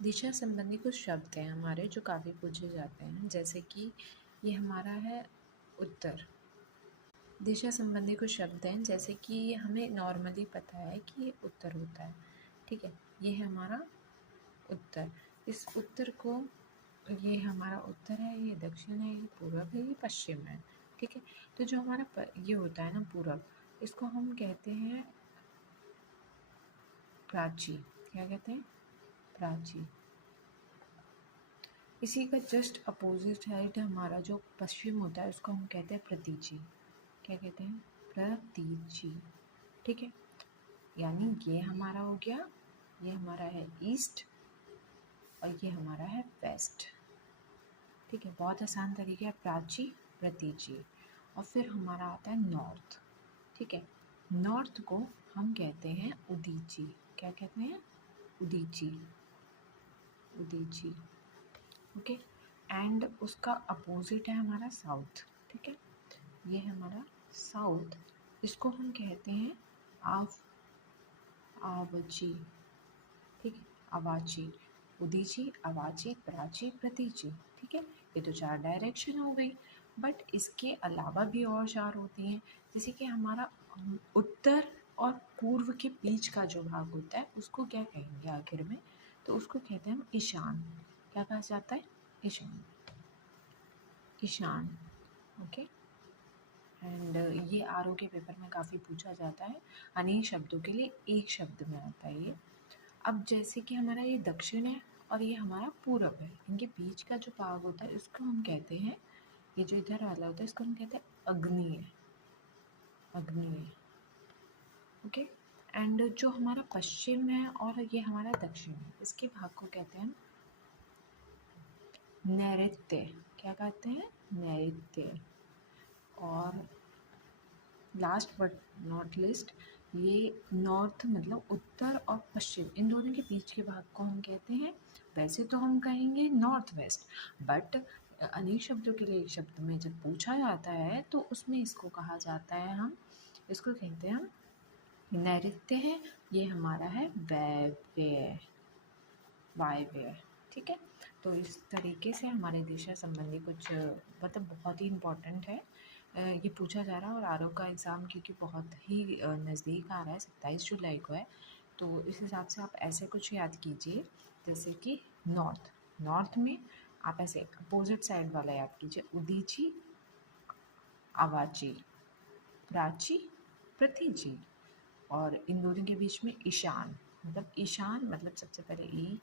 दिशा संबंधी कुछ शब्द हैं हमारे जो काफ़ी पूछे जाते हैं, जैसे कि ये हमारा है उत्तर। दिशा संबंधी कुछ शब्द हैं जैसे कि हमें नॉर्मली पता है कि ये उत्तर होता है, ठीक है। ये है हमारा उत्तर। इस उत्तर को, ये हमारा उत्तर है, ये दक्षिण है, ये पूरब है, ये पश्चिम है, ठीक है। तो जो हमारा ये होता है ना पूरब, इसको हम कहते हैं प्राची। क्या कहते हैं? प्राची। इसी का जस्ट अपोजिट साइड हमारा जो पश्चिम होता है उसको हम कहते हैं प्रतीची। क्या कहते हैं? प्रतीची, ठीक है। यानी ये हमारा हो गया, ये हमारा है ईस्ट और ये हमारा है वेस्ट, ठीक है। बहुत आसान तरीके है, प्राची, प्रतीची। और फिर हमारा आता है नॉर्थ, ठीक है। नॉर्थ को हम कहते हैं उदीची। क्या कहते हैं? उदीची, उदीची, ओके। एंड उसका अपोजिट है हमारा साउथ, ठीक है। ये है हमारा साउथ, इसको हम कहते हैं आवची, ठीक है। अवाची, उदीची, अवाची, प्राची, प्रतीची, ठीक है। ये तो 4 डायरेक्शन हो गई, बट इसके अलावा भी और 4 होती हैं। जैसे कि हमारा उत्तर और पूर्व के बीच का जो भाग होता है उसको क्या कहेंगे आखिर में? तो उसको कहते हैं हम ईशान। क्या कहा जाता है? ईशान, ईशान, ओके। एंड ये आरओ के पेपर में काफ़ी पूछा जाता है, अनेक शब्दों के लिए एक शब्द में आता है ये। अब जैसे कि हमारा ये दक्षिण है और ये हमारा पूरब है, इनके बीच का जो भाग होता है इसको हम कहते हैं, ये जो इधर वाला होता है इसको हम कहते हैं अग्निय, अग्निय, ओके। एंड जो हमारा पश्चिम है और ये हमारा दक्षिण है, इसके भाग को कहते हैं हम नैऋत्य। क्या कहते हैं? नैऋत्य। और लास्ट बट नॉट लिस्ट, ये नॉर्थ मतलब उत्तर और पश्चिम, इन दोनों के बीच के भाग को हम कहते हैं, वैसे तो हम कहेंगे नॉर्थ वेस्ट, बट अनेक शब्दों के लिए एक शब्द में जब पूछा जाता है तो उसमें इसको कहा जाता है, हम इसको कहते हैं हम नैऋत्य है, ये हमारा है वायव्य, वायव्य, ठीक है। तो इस तरीके से हमारे दिशा संबंधी कुछ मतलब बहुत ही इम्पोर्टेंट है, ये पूछा जा रहा है। और आरओ का एग्ज़ाम क्योंकि बहुत ही नज़दीक आ रहा है, 27 जुलाई को है, तो इस हिसाब से आप ऐसे कुछ याद कीजिए, जैसे कि नॉर्थ, नॉर्थ में आप ऐसे अपोजिट साइड वाला याद कीजिए, उदीची, अवाची, प्राची, प्रतीची। और इन दोनों के बीच में ईशान, मतलब ईशान मतलब सबसे पहले ई,